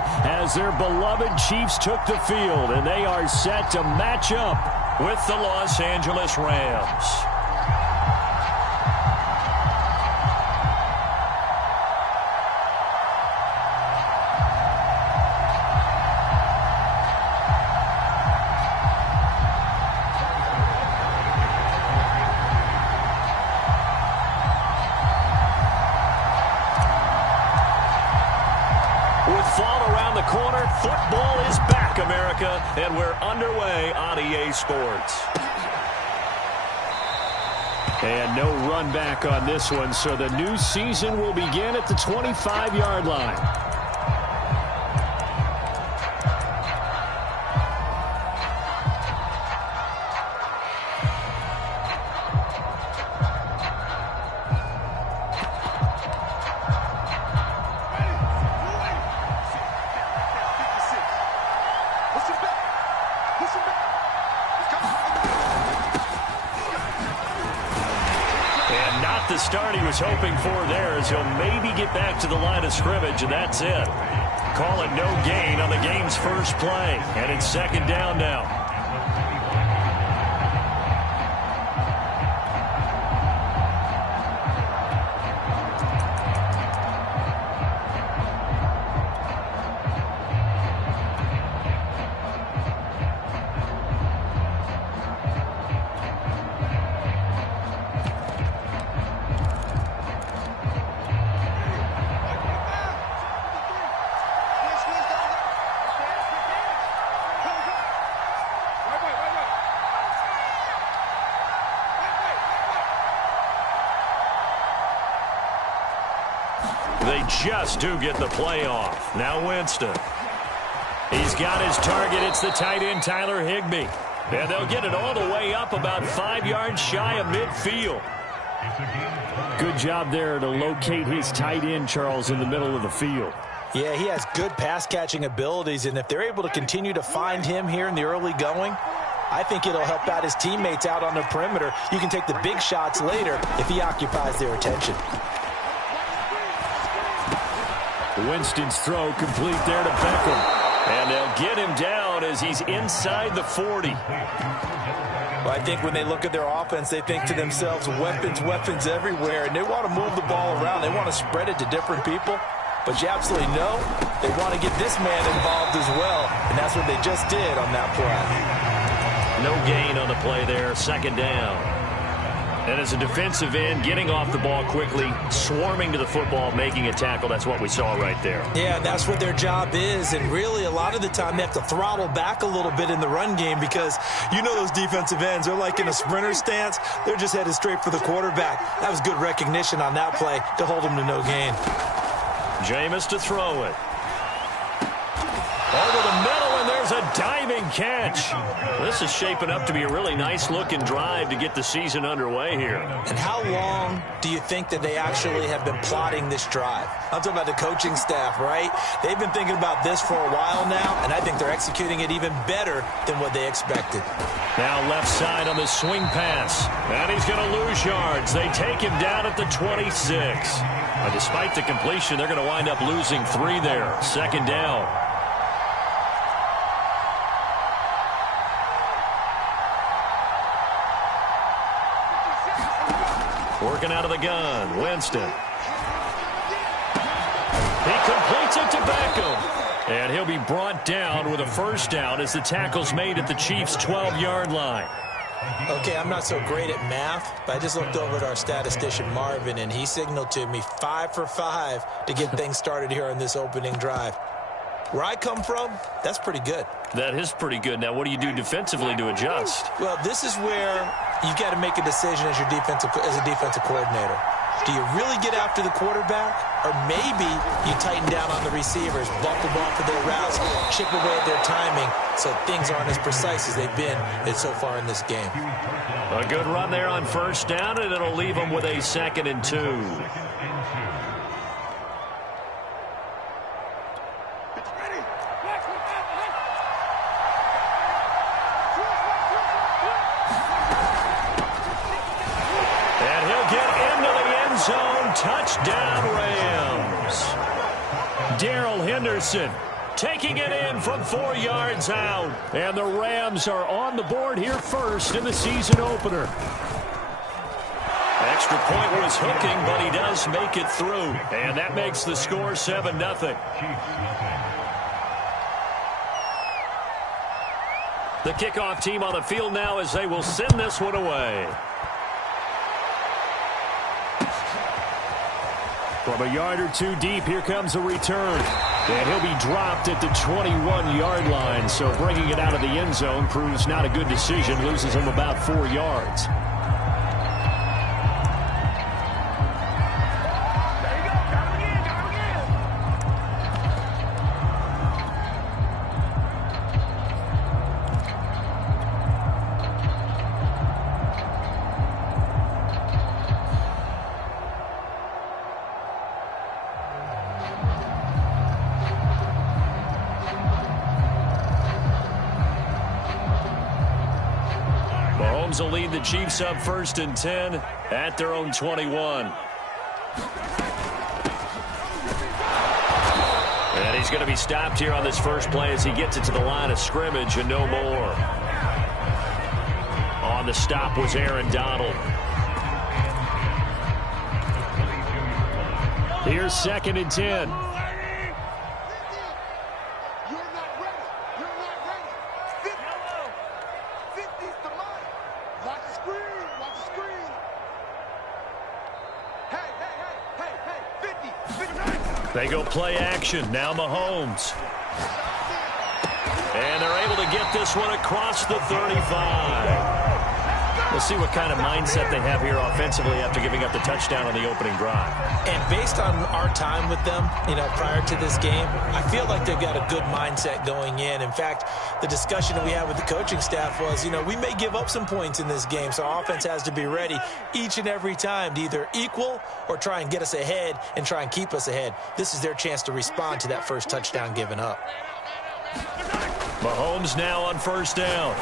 as their beloved Chiefs took the field, and they are set to match up with the Los Angeles Rams. Football is back, America, and we're underway on EA Sports. And no run back on this one, so the new season will begin at the 25-yard line. The start he was hoping for there, as he'll maybe get back to the line of scrimmage, and that's it. Call it no gain on the game's first play, and it's second down now. They just do get the play off. Now Winston. He's got his target. It's the tight end, Tyler Higbee. And they'll get it all the way up about 5 yards shy of midfield. Good job there to locate his tight end, Charles, in the middle of the field. Yeah, he has good pass-catching abilities, and if they're able to continue to find him here in the early going, I think it'll help out his teammates out on the perimeter. You can take the big shots later if he occupies their attention. Winston's throw complete there to Beckham. And they'll get him down as he's inside the 40. Well, I think when they look at their offense, they think to themselves, weapons everywhere, and they want to move the ball around. They want to spread it to different people. But you absolutely know they want to get this man involved as well, and that's what they just did on that play. No gain on the play there, second down. And as a defensive end, getting off the ball quickly, swarming to the football, making a tackle, that's what we saw right there. Yeah, that's what their job is, and really a lot of the time they have to throttle back a little bit in the run game because you know those defensive ends, they're like in a sprinter stance. They're just headed straight for the quarterback. That was good recognition on that play to hold them to no gain. Jameis to throw it. Over the middle, and there's a diving catch. This is shaping up to be a really nice-looking drive to get the season underway here. And how long do you think that they actually have been plotting this drive? I'm talking about the coaching staff, right? They've been thinking about this for a while now, and I think they're executing it even better than what they expected. Now left side on the swing pass. And he's going to lose yards. They take him down at the 26. Despite the completion, they're going to wind up losing 3 there. Second down. Working out of the gun, Winston. He completes it to Beckham. And he'll be brought down with a first down as the tackle's made at the Chiefs' 12-yard line. Okay, I'm not so great at math, but I just looked over at our statistician, Marvin, and he signaled to me 5 for 5 to get things started here on this opening drive. Where I come from, that's pretty good. That is pretty good. Now, what do you do defensively to adjust? Well, this is where you've got to make a decision as a defensive coordinator. Do you really get after the quarterback, or maybe you tighten down on the receivers, buckle off of their routes, chip away at their timing, so things aren't as precise as they've been so far in this game. A good run there on first down, and it'll leave them with a 2nd and 2. Touchdown, Rams. Darrell Henderson taking it in from 4 yards out. And the Rams are on the board here first in the season opener. Extra point was hooking, but he does make it through. And that makes the score 7-0. The kickoff team on the field now as they will send this one away. From a yard or two deep, here comes a return. And he'll be dropped at the 21-yard line. So bringing it out of the end zone proves not a good decision. Loses him about 4 yards. Will lead the Chiefs up 1st and 10 at their own 21. And he's going to be stopped here on this first play as he gets it to the line of scrimmage and no more. On the stop was Aaron Donald. Here's 2nd and 10. They go play action. Now Mahomes. And they're able to get this one across the 35. We'll see what kind of mindset they have here offensively after giving up the touchdown on the opening drive. And based on our time with them, prior to this game, I feel like they've got a good mindset going in. In fact, the discussion that we had with the coaching staff was, we may give up some points in this game, so our offense has to be ready each and every time to either equal or try and get us ahead and try and keep us ahead. This is their chance to respond to that first touchdown given up. Mahomes now on 1st down.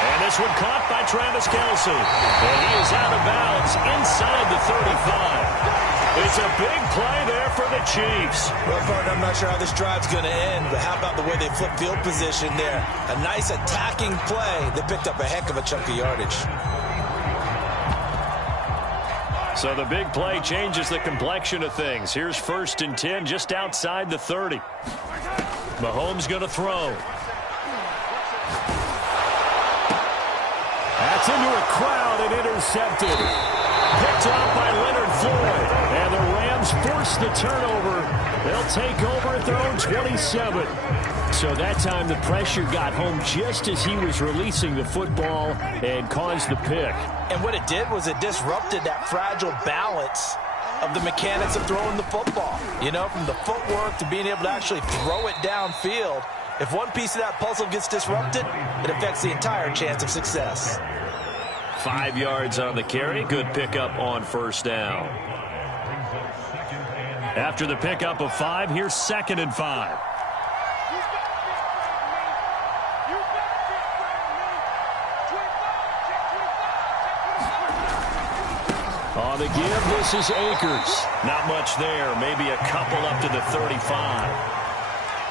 And this one caught by Travis Kelce. And he is out of bounds inside the 35. It's a big play there for the Chiefs. Well, partner, I'm not sure how this drive's going to end, but how about the way they flip field position there? A nice attacking play that picked up a heck of a chunk of yardage. So the big play changes the complexion of things. Here's 1st and 10 just outside the 30. Mahomes going to throw. That's into a crowd and intercepted. Picked off by Leonard Floyd. And the Rams force the turnover. They'll take over at their own 27. So that time the pressure got home just as he was releasing the football and caused the pick. And what it did was it disrupted that fragile balance of the mechanics of throwing the football. From the footwork to being able to actually throw it downfield. If one piece of that puzzle gets disrupted, it affects the entire chance of success. 5 yards on the carry. Good pickup on 1st down. After the pickup of 5, here's 2nd and 5. On the give, this is Akers. Not much there. Maybe a couple up to the 35.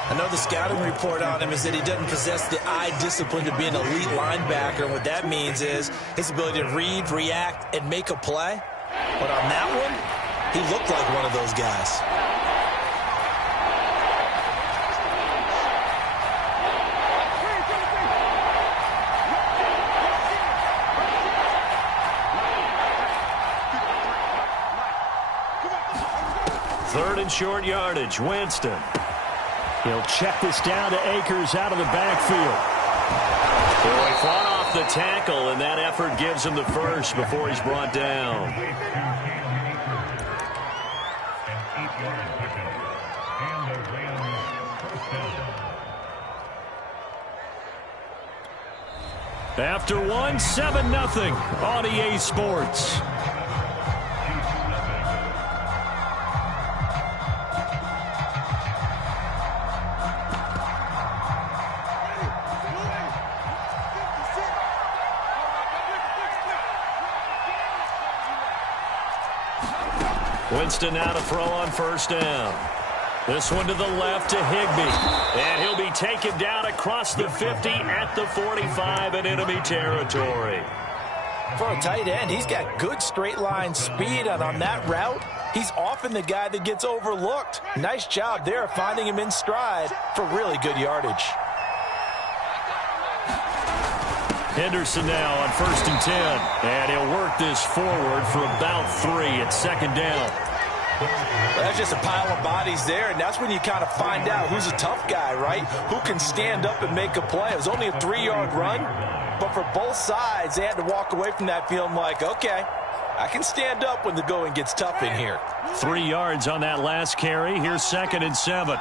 I know the scouting report on him is that he doesn't possess the eye discipline to be an elite linebacker. And what that means is his ability to read, react, and make a play. But on that one, he looked like one of those guys. Third and short yardage, Winston. He'll check this down to Akers out of the backfield. So he fought off the tackle, and that effort gives him the first before he's brought down. After 1, 7-0 on EA Sports. Winston now to throw on 1st down. This one to the left to Higbee. And he'll be taken down across the 50 at the 45 in enemy territory. For a tight end, he's got good straight line speed, and on that route, he's often the guy that gets overlooked. Nice job there finding him in stride for really good yardage. Henderson now on 1st and 10. And he'll work this forward for about 3 at 2nd down. Well, that's just a pile of bodies there, and that's when you kind of find out who's a tough guy, right? Who can stand up and make a play. It was only a 3-yard run, but for both sides, they had to walk away from that feeling like, okay, I can stand up when the going gets tough in here. 3 yards on that last carry. Here's 2nd and 7.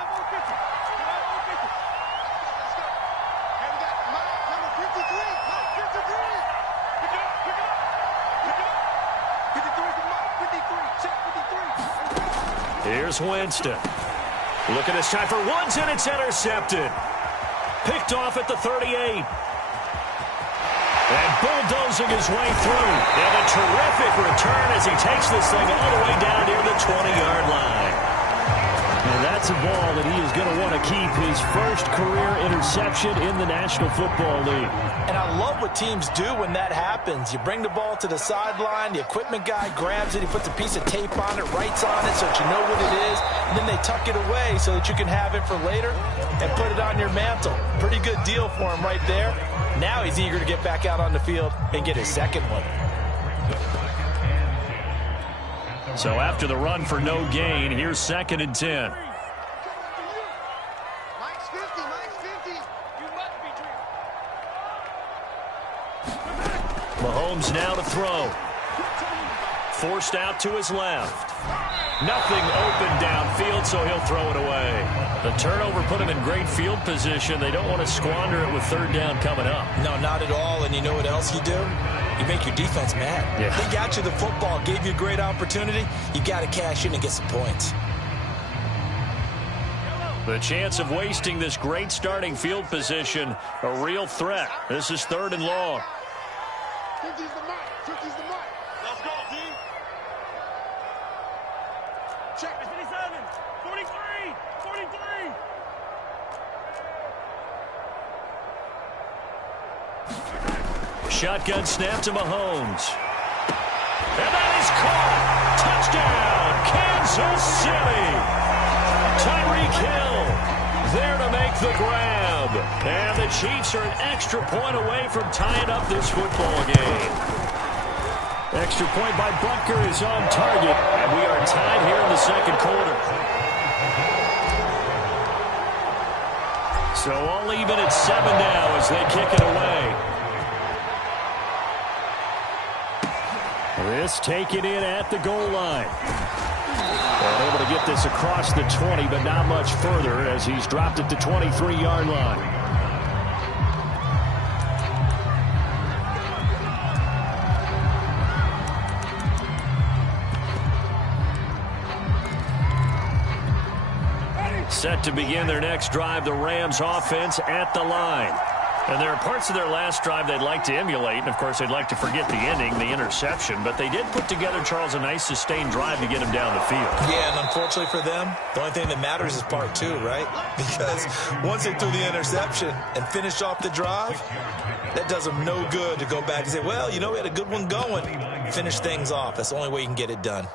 Here's Winston. Looking this time for Woods, and it's intercepted. Picked off at the 38. And bulldozing his way through. And a terrific return as he takes this thing all the way down near the 20-yard line. And that's a ball that he is going to want to keep, his first career interception in the National Football League. And I love what teams do when that happens. You bring the ball to the sideline, the equipment guy grabs it, he puts a piece of tape on it, writes on it so that you know what it is, and then they tuck it away so that you can have it for later and put it on your mantle. Pretty good deal for him right there. Now he's eager to get back out on the field and get his second one. So after the run for no gain, here's 2nd and 10. Mahomes now to throw. Forced out to his left. Nothing open downfield, so he'll throw it away. The turnover put him in great field position. They don't want to squander it with 3rd down coming up. No, not at all. And you know what else you do? You make your defense mad. Yeah. They got you the football, gave you a great opportunity. You got to cash in and get some points. The chance of wasting this great starting field position, a real threat. This is 3rd and long. 50's the mark. 50's the mark. Let's go, D. Check. 57. 43. 43. Shotgun snap to Mahomes. And that is caught. Touchdown, Kansas City. Tyreek Hill there to make the grab. And the Chiefs are an extra point away from tying up this football game. Extra point by Butker is on target. And we are tied here in the 2nd quarter. So all even at 7 now as they kick it away. This taken in at the goal line. And able to get this across the 20, but not much further as he's dropped at the 23-yard line. Set to begin their next drive, the Rams offense at the line. And there are parts of their last drive they'd like to emulate, and of course they'd like to forget the ending, the interception, but they did put together, Charles, a nice sustained drive to get him down the field. Yeah, and unfortunately for them, the only thing that matters is part 2, right? Because once they threw the interception and finished off the drive, that does them no good to go back and say, well, you know, we had a good one going. Finish things off. That's the only way you can get it done.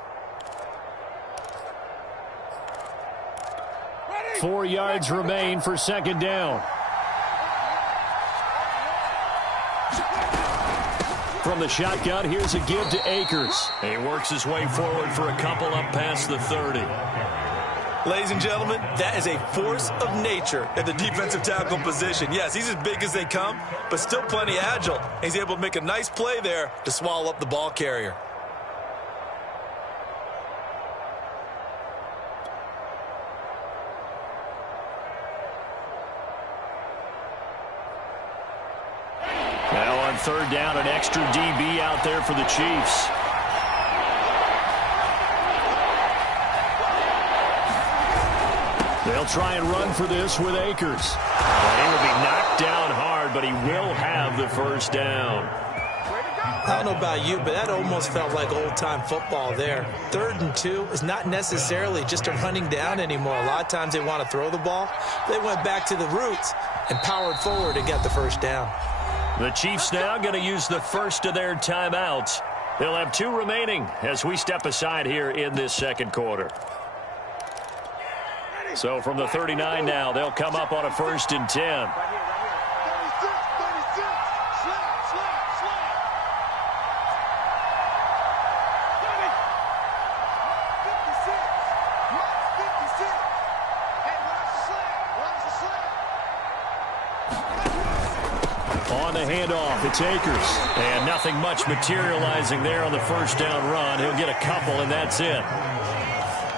4 yards remain for 2nd down. From the shotgun, here's a give to Akers. He works his way forward for a couple up past the 30. Ladies and gentlemen, that is a force of nature at the defensive tackle position. Yes, he's as big as they come, but still plenty agile. He's able to make a nice play there to swallow up the ball carrier. Now on 3rd down, an extra DB out there for the Chiefs. They'll try and run for this with Akers. Well, he will be knocked down hard, but he will have the 1st down. Way to go. I don't know about you, but that almost felt like old-time football there. 3rd and 2 is not necessarily just a running down anymore. A lot of times they want to throw the ball. They went back to the roots and powered forward and got the first down. The Chiefs now going to use the first of their timeouts. They'll have 2 remaining as we step aside here in this second quarter. So from the 39 now, they'll come up on a 1st and 10. On the handoff, it's Akers. And nothing much materializing there on the first down run. He'll get a couple, and that's it.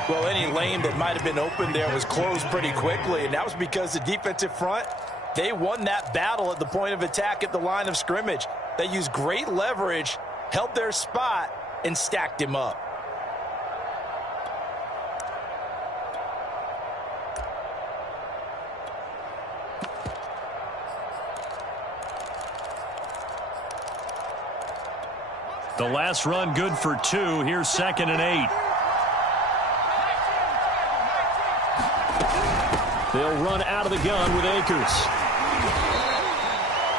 Well, any lane that might have been open there was closed pretty quickly, and that was because the defensive front, they won that battle at the point of attack at the line of scrimmage. They used great leverage, held their spot, and stacked him up. The last run good for 2. Here's 2nd and 8. They'll run out of the gun with Akers.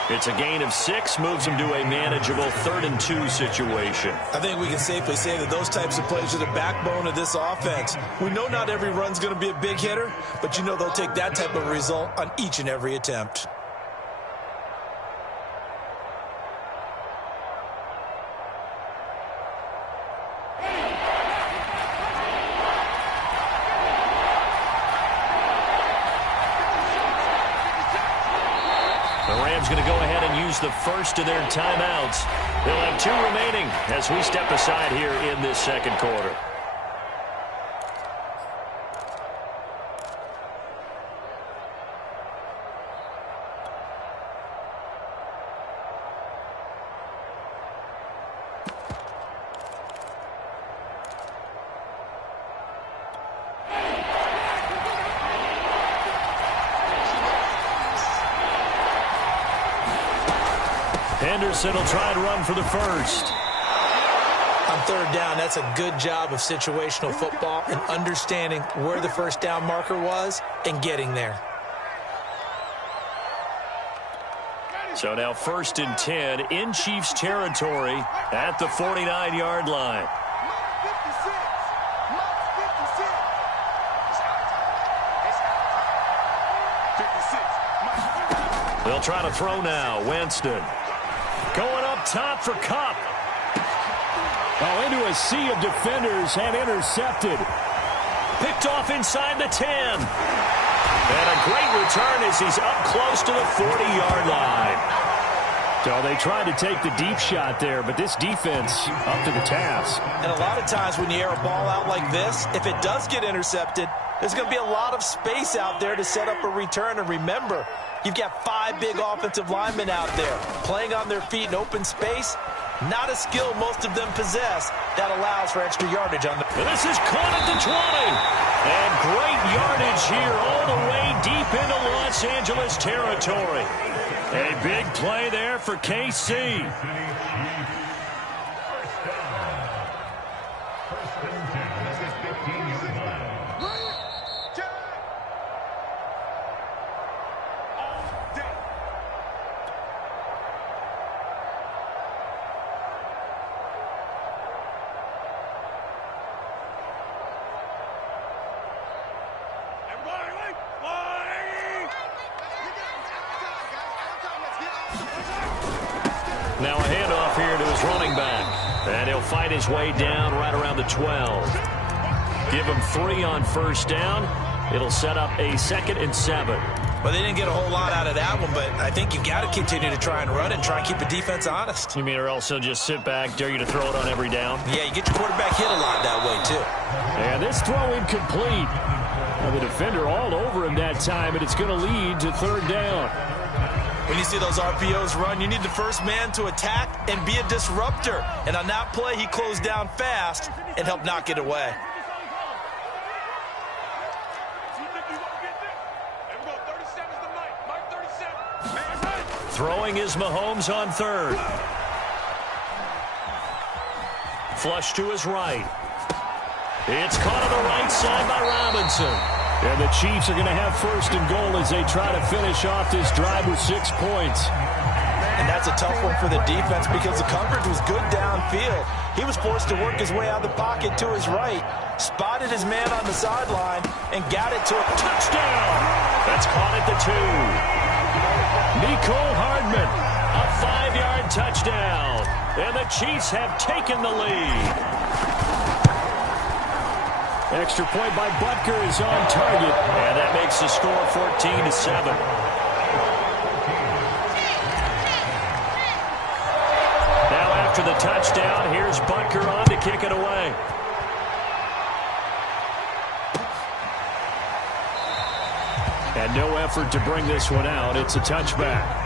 It's a gain of 6, moves them to a manageable 3rd and 2 situation. I think we can safely say that those types of plays are the backbone of this offense. We know not every run's going to be a big hitter, but you know they'll take that type of result on each and every attempt. Going to go ahead and use the first of their timeouts. They'll have 2 remaining as we step aside here in this second quarter. Henderson will try and run for the first. On 3rd down, that's a good job of situational football and understanding where the first down marker was and getting there. So now 1st and 10 in Chiefs territory at the 49-yard line. They'll try to throw now. Winston going up top for Kupp. Oh, into a sea of defenders and intercepted. Picked off inside the 10. And a great return as he's up close to the 40-yard line. So they tried to take the deep shot there, but this defense up to the task. And a lot of times when you air a ball out like this, if it does get intercepted, there's going to be a lot of space out there to set up a return. And remember, you've got 5 big offensive linemen out there playing on their feet in open space. Not a skill most of them possess that allows for extra yardage on the. This is caught at the 20. And great yardage here all the way deep into Los Angeles territory. A big play there for KC. Now a handoff here to his running back. And he'll fight his way down right around the 12. Give him 3 on first down. It'll set up a 2nd and 7. Well, they didn't get a whole lot out of that one, but I think you've got to continue to try and run and try and keep the defense honest. You mean or else he'll just sit back, dare you to throw it on every down? Yeah, you get your quarterback hit a lot that way, too. And this throw incomplete. Well, the defender all over him that time, and it's going to lead to 3rd down. When you see those RPOs run, you need the first man to attack and be a disruptor. And on that play, he closed down fast and helped knock it away. Throwing is Mahomes on 3rd. flush to his right. It's caught on the right side by Robinson. And the Chiefs are going to have first and goal as they try to finish off this drive with 6 points. And that's a tough one for the defense because the coverage was good downfield. He was forced to work his way out of the pocket to his right, spotted his man on the sideline, and got it to a touchdown. That's caught at the 2. Mecole Hardman, a 5-yard touchdown. And the Chiefs have taken the lead. Extra point by Butker is on target. And that makes the score 14-7. Now after the touchdown, here's Butker on to kick it away. And no effort to bring this one out. It's a touchback.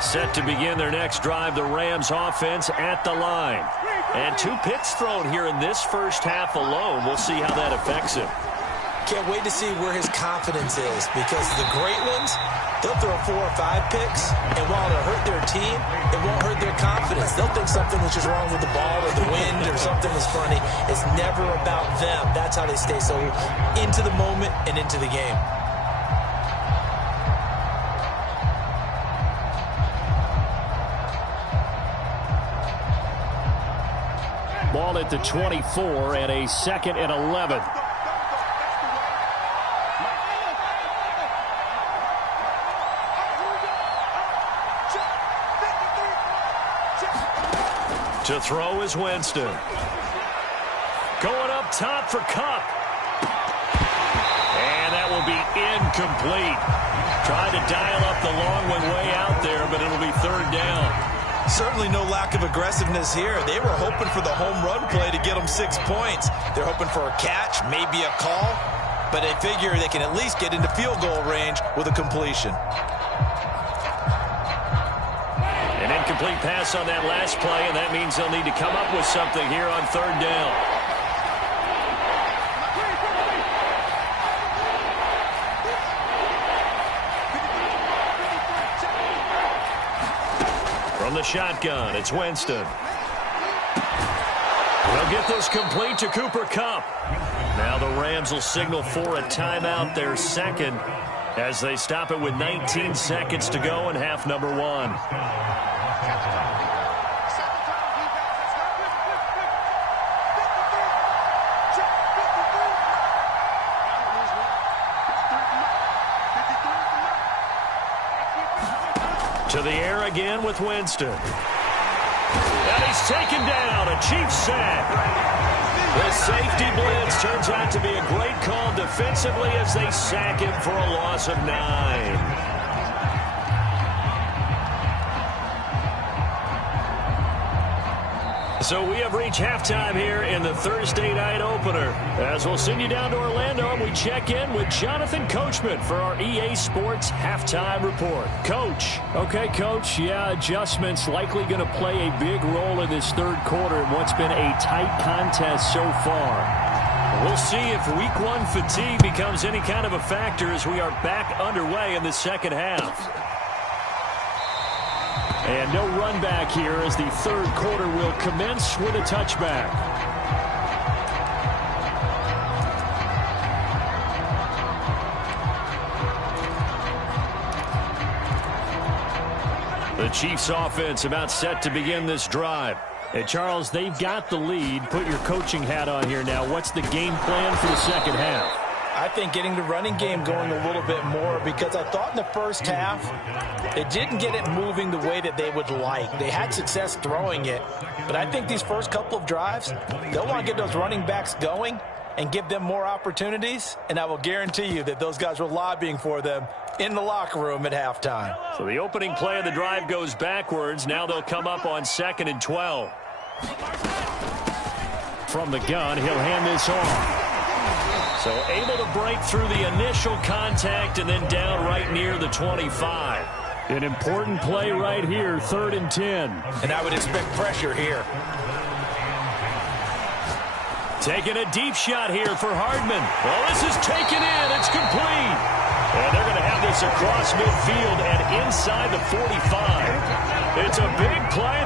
Set to begin their next drive, the Rams offense at the line. And 2 picks thrown here in this first half alone. We'll see how that affects him. Can't wait to see where his confidence is because the great ones, they'll throw 4 or 5 picks, and while it'll hurt their team, it won't hurt their confidence. They'll think something is just wrong with the ball or the wind or something is funny. It's never about them. That's how they stay so into the moment and into the game. Ball at the 24 and a 2nd and 11. To throw is Winston. Going up top for Kupp. And that will be incomplete. Tried to dial up the long one way out there, but it'll be 3rd down. Certainly no lack of aggressiveness here. They were hoping for the home run play to get them 6 points. They're hoping for a catch, maybe a call, but they figure they can at least get into field goal range with a completion. An incomplete pass on that last play, and that means they'll need to come up with something here on 3rd down. From the shotgun, it's Winston. They'll get this complete to Cooper Kupp. Now the Rams will signal for a timeout, their 2nd, as they stop it with 19 seconds to go in half number 1. To the air again with Winston. And he's taken down. A Chiefs sack. The safety blitz turns out to be a great call defensively as they sack him for a loss of 9. So we have reached halftime here in the Thursday night opener. As we'll send you down to Orlando, and we check in with Jonathan Coachman for our EA Sports Halftime Report. Coach. Okay, Coach. Yeah, adjustments likely going to play a big role in this 3rd quarter in what's been a tight contest so far. We'll see if Week 1 fatigue becomes any kind of a factor as we are back underway in the 2nd half. And no run back here as the 3rd quarter will commence with a touchback. The Chiefs offense about set to begin this drive. Hey, Charles, they've got the lead. Put your coaching hat on here now. What's the game plan for the 2nd half? I think getting the running game going a little bit more because I thought in the first half they didn't get it moving the way that they would like. They had success throwing it, but I think these first couple of drives, they'll want to get those running backs going and give them more opportunities, and I will guarantee you that those guys were lobbying for them in the locker room at halftime. So the opening play of the drive goes backwards. Now they'll come up on 2nd and 12. From the gun, he'll hand this off. So able to break through the initial contact and then down right near the 25. An important play right here, 3rd and 10. And I would expect pressure here. Taking a deep shot here for Hardman. Well, this is taken in. It's complete. And they're going to have this across midfield and inside the 45. It's a big play.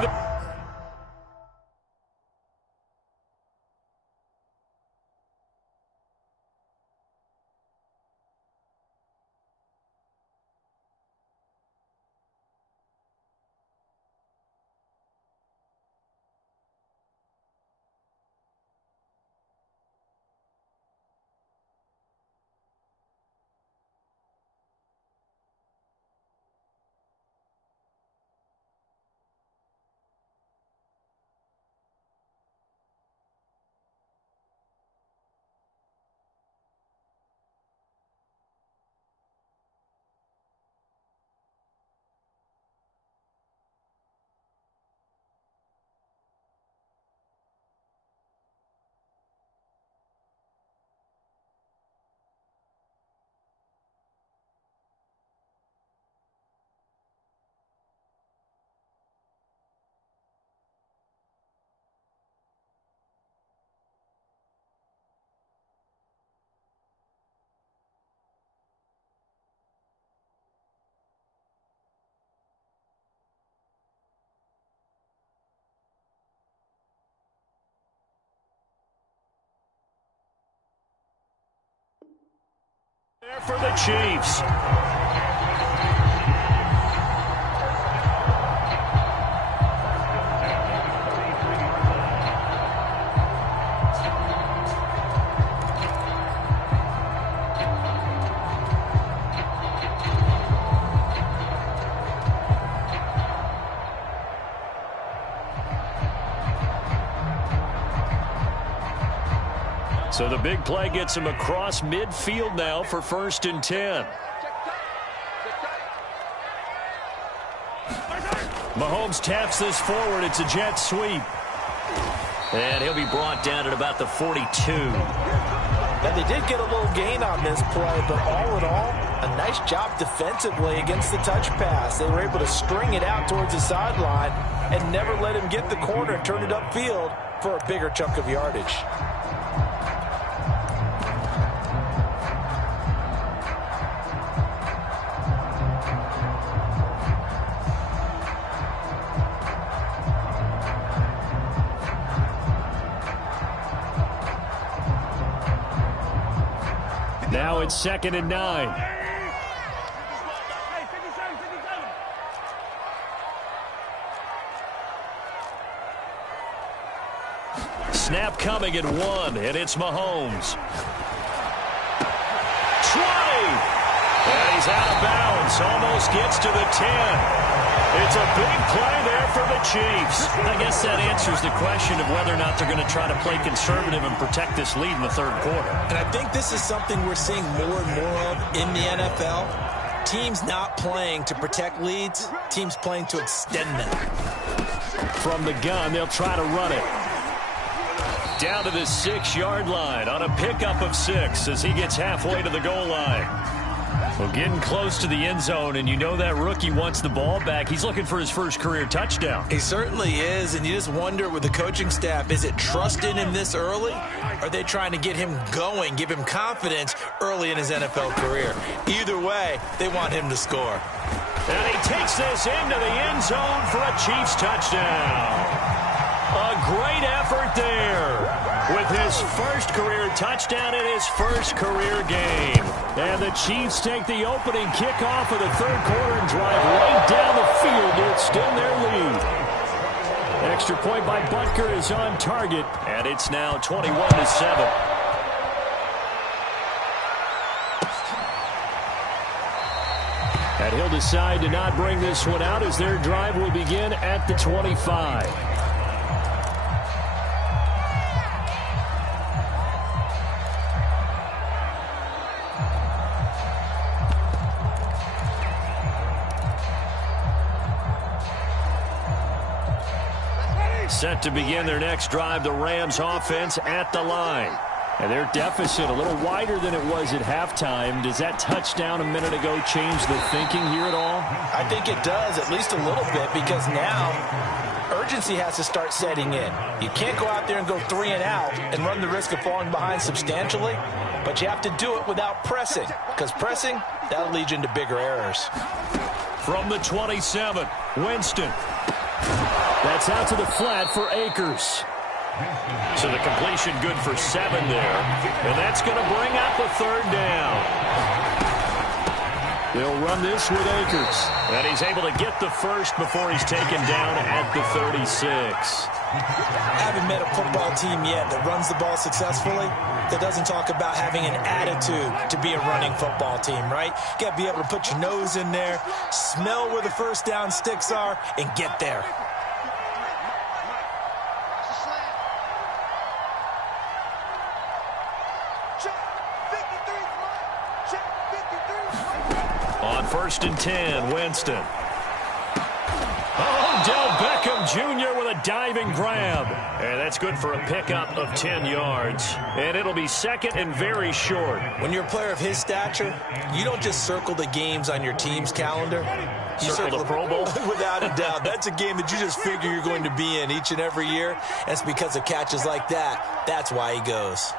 There for the Chiefs. So the big play gets him across midfield now for 1st and 10. Mahomes taps this forward. It's a jet sweep. And he'll be brought down at about the 42. Now, they did get a little gain on this play, but all in all, a nice job defensively against the touch pass. They were able to string it out towards the sideline and never let him get the corner and turn it upfield for a bigger chunk of yardage. Now it's 2nd and 9. Snap coming at 1, and it's Mahomes. 20! And he's out of bounds. Almost gets to the 10. It's a big play there for the Chiefs. I guess that answers the question of whether or not they're going to try to play conservative and protect this lead in the 3rd quarter. And I think this is something we're seeing more and more of in the NFL. Teams not playing to protect leads, teams playing to extend them. From the gun, they'll try to run it. Down to the 6-yard line on a pickup of 6 as he gets halfway to the goal line. Well, getting close to the end zone, and you know that rookie wants the ball back. He's looking for his first career touchdown. He certainly is, and you just wonder with the coaching staff, is it trust in him this early? Or are they trying to get him going, give him confidence early in his NFL career? Either way, they want him to score. And he takes this into the end zone for a Chiefs touchdown. A great effort there with his first career touchdown in his first career game. And the Chiefs take the opening kickoff of the 3rd quarter and drive right down the field to extend their lead. Extra point by Butker is on target. And it's now 21-7. And he'll decide to not bring this one out as their drive will begin at the 25. Set to begin their next drive, the Rams offense at the line. And their deficit a little wider than it was at halftime. Does that touchdown a minute ago change the thinking here at all? I think it does, at least a little bit, because now urgency has to start setting in. You can't go out there and go 3 and out and run the risk of falling behind substantially, but you have to do it without pressing, because pressing, that'll lead you into bigger errors. From the 27, Winston. That's out to the flat for Akers. So the completion good for 7 there. And that's going to bring up a 3rd down. They'll run this with Akers. And he's able to get the first before he's taken down at the 36. I haven't met a football team yet that runs the ball successfully that doesn't talk about having an attitude to be a running football team, right? You got to be able to put your nose in there, smell where the first down sticks are, and get there. On 1st and 10, Winston. Odell Beckham Jr. with a diving grab. And that's good for a pickup of 10 yards. And it'll be 2nd and very short. When you're a player of his stature, you don't just circle the games on your team's calendar. You circle the Pro Bowl? Without a doubt. That's a game that you just figure you're going to be in each and every year. And it's because of catches like that. That's why he goes.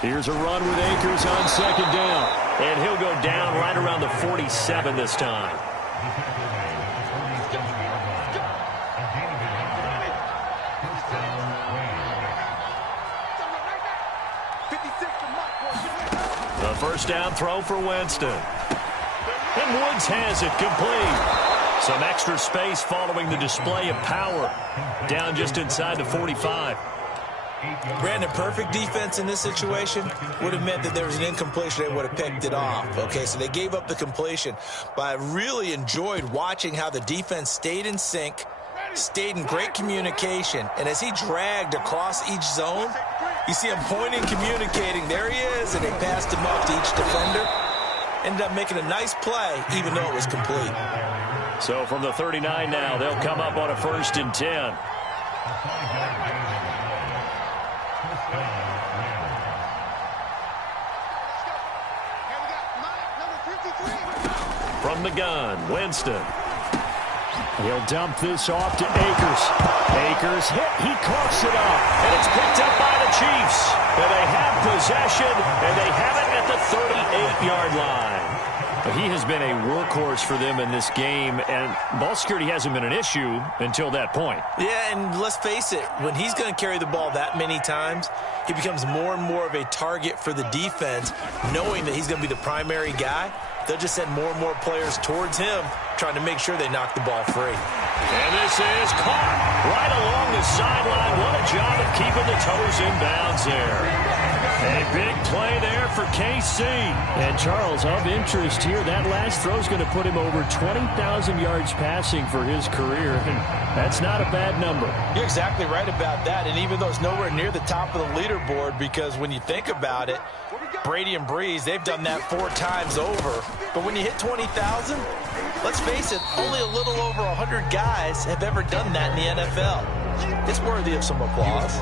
Here's a run with Akers on 2nd down. And he'll go down right around the 47 this time. The 1st down throw for Winston. And Woods has it complete. Some extra space following the display of power. Down just inside the 45. Brandon, perfect defense in this situation would have meant that there was an incompletion. They would have picked it off. Okay, so they gave up the completion. But I really enjoyed watching how the defense stayed in sync, stayed in great communication. And as he dragged across each zone, you see him pointing, communicating. There he is, and they passed him off to each defender. Ended up making a nice play, even though it was complete. So from the 39 now, they'll come up on a 1st and 10. From the gun, Winston. He'll dump this off to Akers. Akers hit. He coughs it up. And it's picked up by the Chiefs. And they have possession, and they have it at the 38-yard line. He has been a workhorse for them in this game, and ball security hasn't been an issue until that point. Yeah, and let's face it, when he's going to carry the ball that many times, he becomes more and more of a target for the defense, knowing that he's going to be the primary guy. They'll just send more and more players towards him, trying to make sure they knock the ball free. And this is caught right along the sideline. What a job of keeping the toes in bounds there. A big play there for KC. And Charles, of interest here, that last throw is going to put him over 20,000 yards passing for his career. And that's not a bad number. You're exactly right about that. And even though it's nowhere near the top of the leaderboard, because when you think about it, Brady and Breeze, they've done that 4 times over. But when you hit 20,000, let's face it, only a little over 100 guys have ever done that in the NFL. It's worthy of some applause.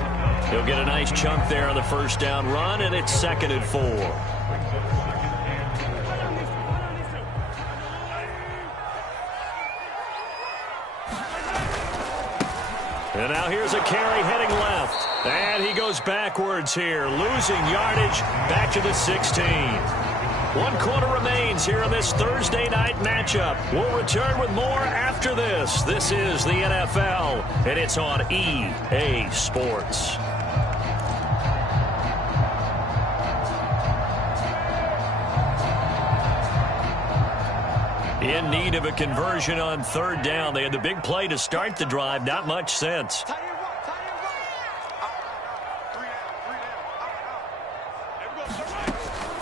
He'll get a nice chunk there on the 1st down run, and it's 2nd and 4. And now here's a carry heading left. And he goes backwards here, losing yardage back to the 16. 1 quarter remains here in this Thursday night matchup. We'll return with more after this. This is the NFL, and it's on EA Sports. In need of a conversion on 3rd down. They had the big play to start the drive. Not much sense.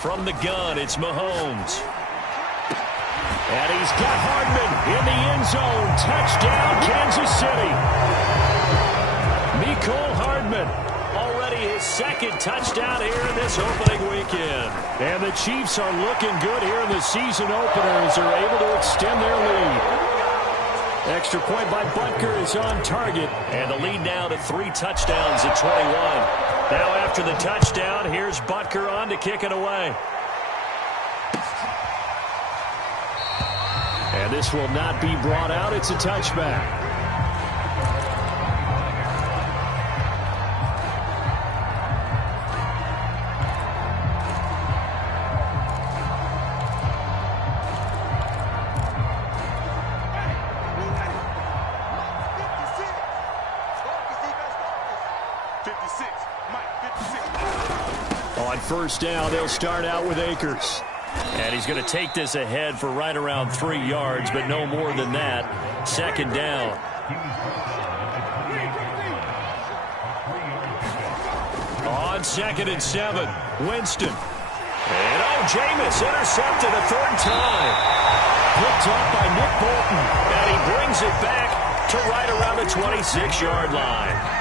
From the gun, it's Mahomes. And he's got Hardman in the end zone. Touchdown, Kansas City. Mecole Hardman. Already his 2nd touchdown here in this opening weekend. And the Chiefs are looking good here in the season opener as they're able to extend their lead. Extra point by Butker is on target. And the lead now to 3 touchdowns at 21. Now after the touchdown, here's Butker on to kick it away. And this will not be brought out. It's a touchback. On first down, they'll start out with Akers. And he's going to take this ahead for right around 3 yards, but no more than that. Second down. On 2nd and 7, Winston. And Jameis intercepted a 3rd time. Picked up by Nick Bolton. And he brings it back to right around the 26-yard line.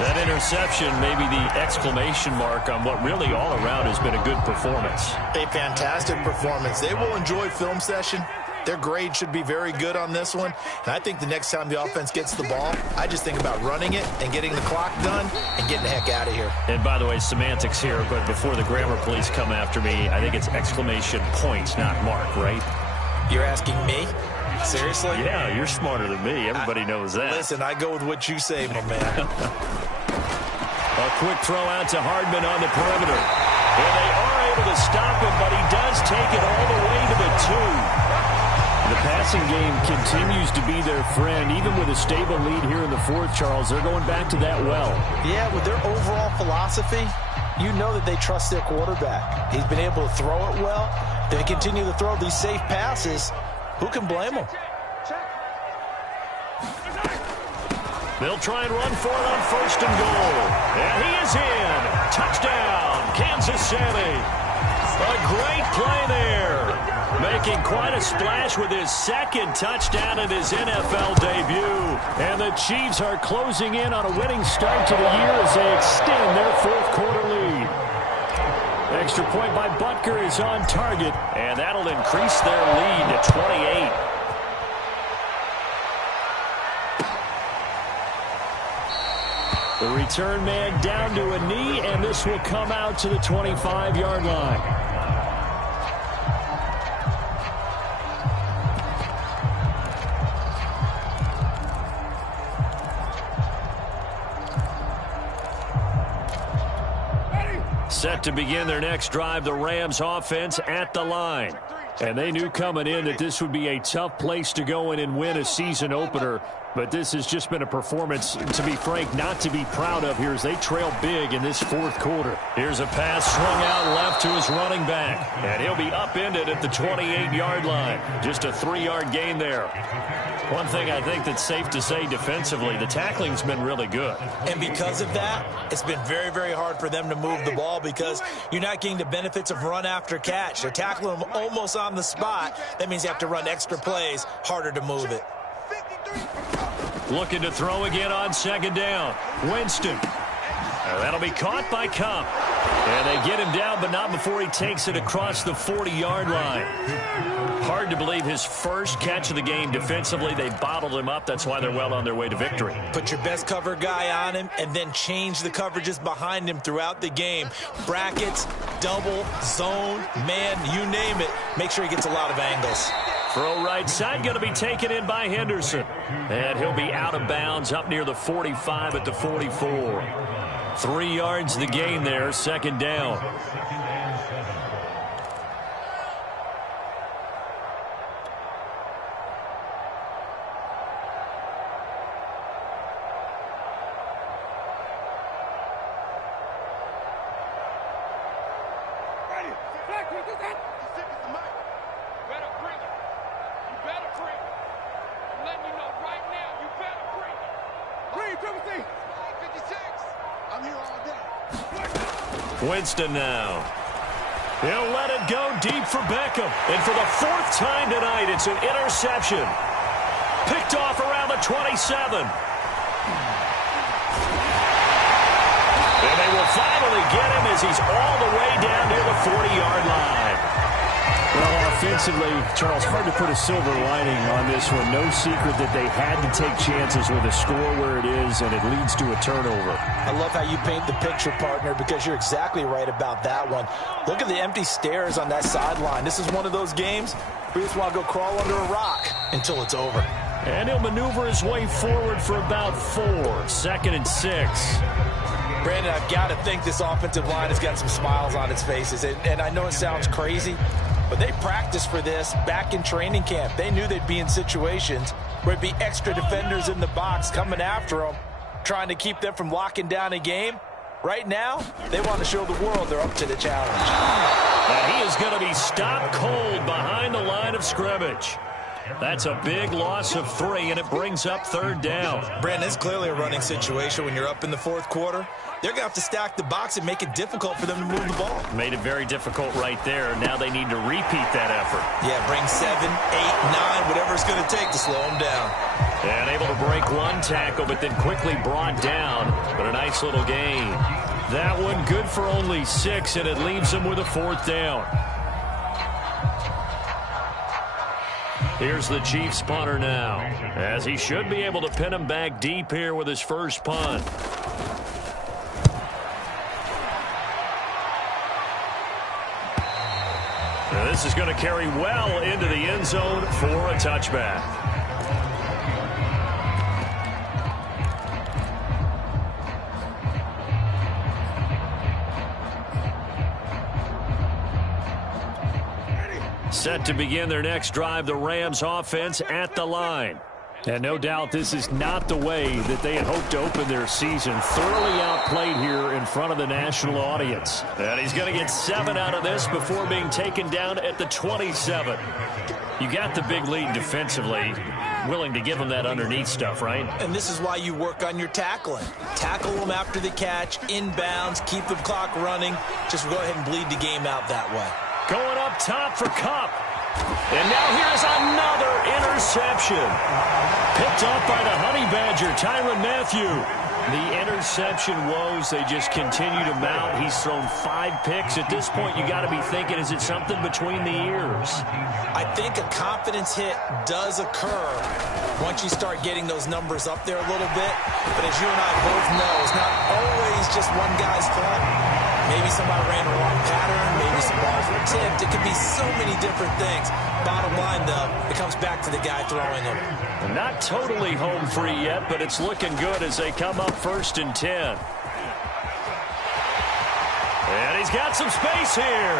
That interception may be the exclamation mark on what really all around has been a good performance. A fantastic performance. They will enjoy film session. Their grade should be very good on this one. And I think the next time the offense gets the ball, I just think about running it and getting the clock done and getting the heck out of here. And by the way, semantics here, but before the grammar police come after me, I think it's exclamation points, not mark, right? You're asking me? Seriously? Yeah, you're smarter than me. Everybody knows that. Listen, I go with what you say, my man. A quick throw out to Hardman on the perimeter. And they are able to stop him, but he does take it all the way to the 2. The passing game continues to be their friend. Even with a stable lead here in the 4th, Charles, they're going back to that well. Yeah, with their overall philosophy, you know that they trust their quarterback. He's been able to throw it well. They continue to throw these safe passes. Who can blame them? They'll try and run for it on 1st and goal. And he is in. Touchdown, Kansas City. A great play there. Making quite a splash with his 2nd touchdown in his NFL debut. And the Chiefs are closing in on a winning start to the year as they extend their 4th quarter lead. Extra point by Butker is on target. And that'll increase their lead to 28. The return man down to a knee, and this will come out to the 25-yard line. Set to begin their next drive, the Rams offense at the line. And they knew coming in that this would be a tough place to go in and win a season opener. But this has just been a performance, to be frank, not to be proud of here as they trail big in this 4th quarter. Here's a pass swung out left to his running back. And he'll be upended at the 28-yard line. Just a 3-yard gain there. One thing I think that's safe to say defensively, the tackling's been really good. And because of that, it's been very, very hard for them to move the ball because you're not getting the benefits of run after catch. They're tackling them almost on the spot. That means you have to run extra plays, harder to move it. Looking to throw again on 2nd down. Winston. That'll be caught by Kupp. And they get him down, but not before he takes it across the 40-yard line. Hard to believe his first catch of the game defensively. They bottled him up. That's why they're well on their way to victory. Put your best cover guy on him and then change the coverages behind him throughout the game. Brackets, double, zone, man, you name it. Make sure he gets a lot of angles. Throw right side, going to be taken in by Henderson. And he'll be out of bounds up near the 45 at the 44. 3 yards the gain there, 2nd down. Winston now. He'll let it go deep for Beckham. And for the 4th time tonight, it's an interception. Picked off around the 27. And they will finally get him as he's all the way down near the 40-yard line. Well, offensively, Charles, hard to put a silver lining on this one. No secret that they had to take chances with a score where it is, and it leads to a turnover. I love how you paint the picture, partner, because you're exactly right about that one. Look at the empty stares on that sideline. This is one of those games where you just want to go crawl under a rock until it's over. And he'll maneuver his way forward for about 4. 2nd and 6. Brandon, I've got to think this offensive line has got some smiles on its faces. And I know it sounds crazy, but they practiced for this back in training camp. They knew they'd be in situations where it'd be extra defenders in the box coming after them, trying to keep them from locking down a game. Right now, they want to show the world they're up to the challenge. And he is going to be stopped cold behind the line of scrimmage. That's a big loss of 3, and it brings up 3rd down. Brandon, it's clearly a running situation when you're up in the 4th quarter. They're going to have to stack the box and make it difficult for them to move the ball. Made it very difficult right there. Now they need to repeat that effort. Yeah, bring 7, 8, 9, whatever it's going to take to slow them down. And able to break one tackle, but then quickly brought down. But a nice little gain. That one good for only 6, and it leaves them with a 4th down. Here's the Chiefs punter now, as he should be able to pin him back deep here with his first punt. Now this is going to carry well into the end zone for a touchback. Set to begin their next drive, the Rams offense at the line. And no doubt this is not the way that they had hoped to open their season. Thoroughly outplayed here in front of the national audience. And he's going to get 7 out of this before being taken down at the 27. You got the big lead defensively. Willing to give them that underneath stuff, right? And this is why you work on your tackling. Tackle them after the catch, inbounds, keep the clock running. Just go ahead and bleed the game out that way. Going up top for Kupp. And now here's another interception. Picked up by the Honey Badger, Tyrann Mathieu. The interception woes, they just continue to mount. He's thrown 5 picks. At this point, you got to be thinking, is it something between the ears? I think a confidence hit does occur once you start getting those numbers up there a little bit. But as you and I both know, it's not always just one guy's fault. Maybe somebody ran a wrong pattern. Maybe some balls were tipped. It could be so many different things. Bottom line, though, it comes back to the guy throwing them. Not totally home free yet, but it's looking good as they come up 1st and 10. And he's got some space here.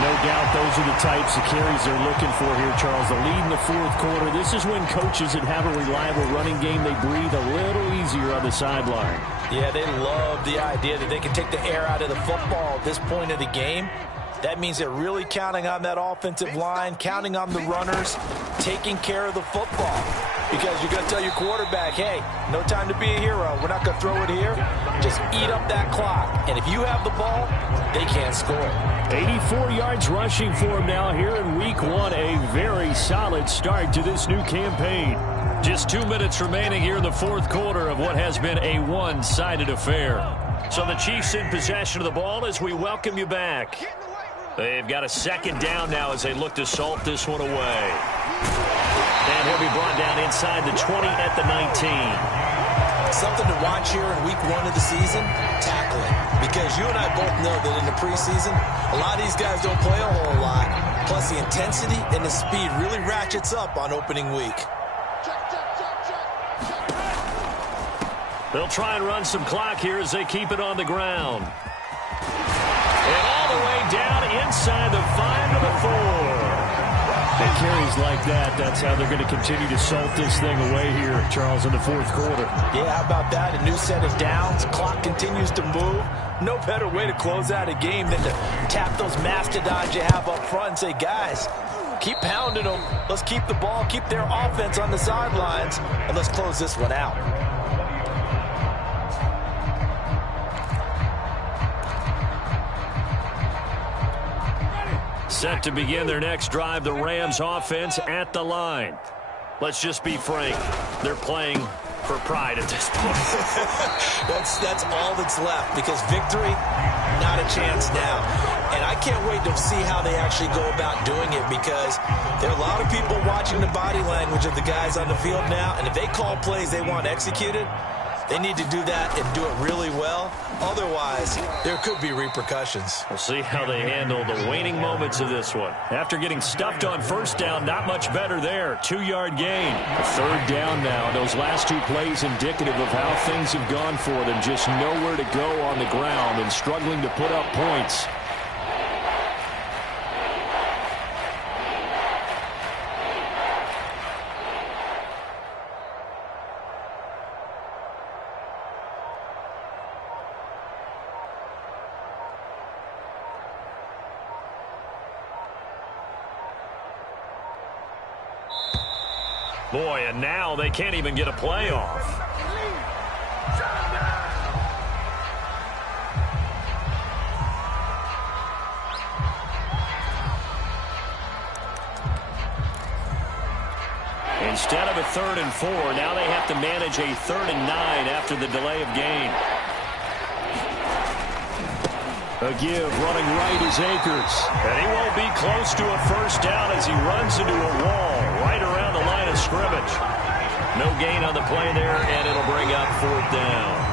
No doubt those are the types of carries they're looking for here, Charles. The lead in the 4th quarter. This is when coaches that have a reliable running game, they breathe a little easier on the sideline. Yeah, they love the idea that they can take the air out of the football at this point of the game. That means they're really counting on that offensive line, counting on the runners, taking care of the football. Because you're going to tell your quarterback, hey, no time to be a hero. We're not going to throw it here. Just eat up that clock. And if you have the ball, they can't score. 84 yards rushing for him now here in week 1. A very solid start to this new campaign. Just 2 minutes remaining here in the 4th quarter of what has been a one-sided affair. So the Chiefs in possession of the ball as we welcome you back. They've got a 2nd down now as they look to salt this one away. And he'll be brought down inside the 20 at the 19. Something to watch here in week 1 of the season, tackling. Because you and I both know that in the preseason, a lot of these guys don't play a whole lot. Plus the intensity and the speed really ratchets up on opening week. They'll try and run some clock here as they keep it on the ground. And all the way down inside the 5 to the 4. And carries like that, that's how they're going to continue to salt this thing away here, Charles, in the 4th quarter. Yeah, how about that? A new set of downs. Clock continues to move. No better way to close out a game than to tap those mastodons you have up front and say, guys, keep pounding them. Let's keep the ball, keep their offense on the sidelines, and let's close this one out. Set to begin their next drive, the Rams offense at the line. Let's just be frank. They're playing for pride at this point. That's all that's left, because victory, not a chance now. And I can't wait to see how they actually go about doing it, because there are a lot of people watching the body language of the guys on the field now, and if they call plays they want executed, they need to do that and do it really well. Otherwise, there could be repercussions. We'll see how they handle the waning moments of this one. After getting stuffed on first down, not much better there. 2-yard gain. Third down now. Those last two plays indicative of how things have gone for them. Just nowhere to go on the ground and struggling to put up points. Boy, and now they can't even get a play off. Instead of a 3rd and 4, now they have to manage a 3rd and 9 after the delay of game. A give running right is Akers. And he won't be close to a first down as he runs into a wall right around the line of scrimmage. No gain on the play there, and it'll bring up 4th down.